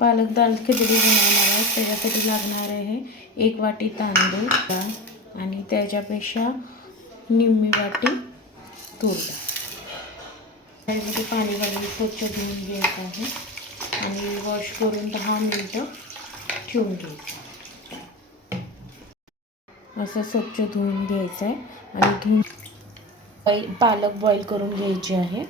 पालक दाल खिचडी बनवणार आहे. त्याच्यासाठी लागणार आहे 1 वाटी तांदूळ डाळ आणि त्याच्यापेक्षा निम्मी वाटी तूर डाळ. त्यामध्ये पाणी घालून स्वच्छ धुवून घ्यायचं आहे आणि वॉश करून 10 मिनटं ठेवून घ्यायचं. असं स्वच्छ धुवून घ्यायचं आहे आणि धुवून पालक बॉईल करून घ्यायची आहे.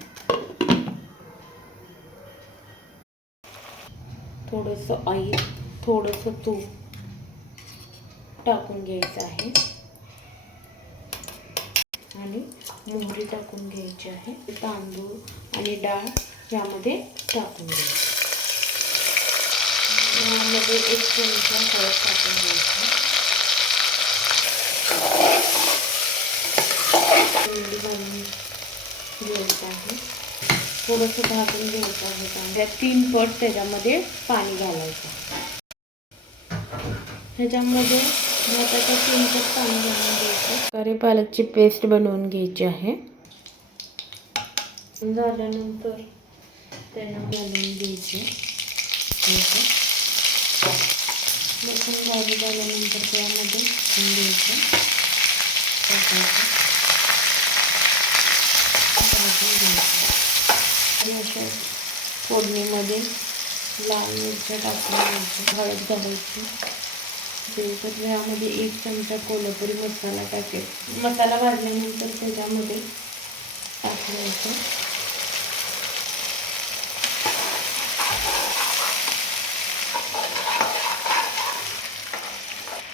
थोडंसं ऑइल, थोडंसं तूप टाकून घ्यायचं आहे आणि मोहरी टाकून घ्यायची आहे. तांदूळ आणि डाळ यामध्ये टाकून घ्यायची. यामध्ये 1 चमचा हळद टाकून घ्यायची. भेंडी घालून घ्यायचं आहे. थोडंसं भाजून घ्यायचं आहे. त्या 3 पट त्याच्यामध्ये पाणी घालायचं. ह्याच्यामध्ये भाताच्या 3 पट पाणी घालून घ्यायचं. करी पालकची पेस्ट बनवून घ्यायची आहे. झाल्यानंतर त्याला घालून घ्यायचे. लसूण भाजी झाल्यानंतर त्यामध्ये घ्यायचं. अशा फोडणीमध्ये लाल मिरच्या टाकून हळद घालायची. तर यामध्ये 1 चमचा कोल्हापुरी मसाला टाकेल. मसाला भाजल्यानंतर त्याच्यामध्ये टाकायचं.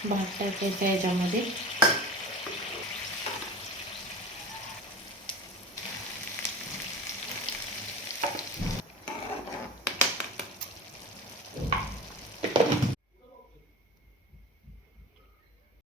भात टाकायचा याच्यामध्ये